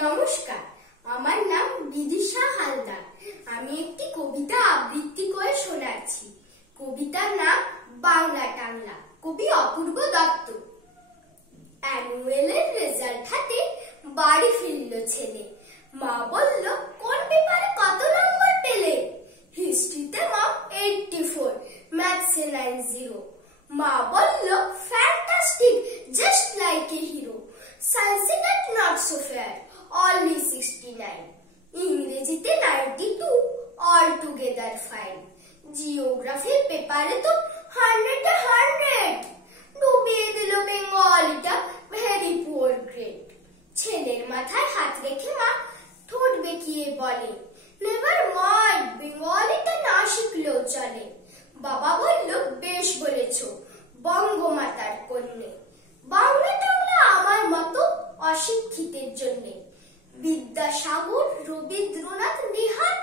নমস্কার, আমার নাম বিদিশা হালদার। আমি একটি কবিতা আবৃত্তি করে শোনাচ্ছি। কবিতার নাম বাংলা টাংলা, কবি অপূর্ব দত্ত। অ্যানুয়ালের রেজাল্ট হাতে বাড়ি ফিরল ছেলে। মা বলল, কোন পেপারে কত নম্বর পেলে? হিস্ট্রিতে মা 84, ম্যাথসে 90। মা বলল, fantastic, just like a hero. সায়েন্সে নট সো ফেয়ার, only 69। ইংরেজিতে 92, অল টুগেদার ফাইন। জিওগ্রাফির পেপারে তো 100 এ 100। ডুবিয়ে দিল বেঙ্গলিটা, ভেরি পুয়ার গ্রেড। ছেলের মাথায় হাত রেখে মা ঠোঁট বেঁকিয়ে বলে, নেভার মাইন্ড, বেঙ্গলিটা না শিখলেও চলে। বাবা বলল, বেশ বলেছ, বঙ্গমাতার কন্যে। বাংলা টাংলা আমার মতো অশিক্ষিতের জন্যে। বিদ্যাসাগর, রবীন্দ্রনাথ, নেহাত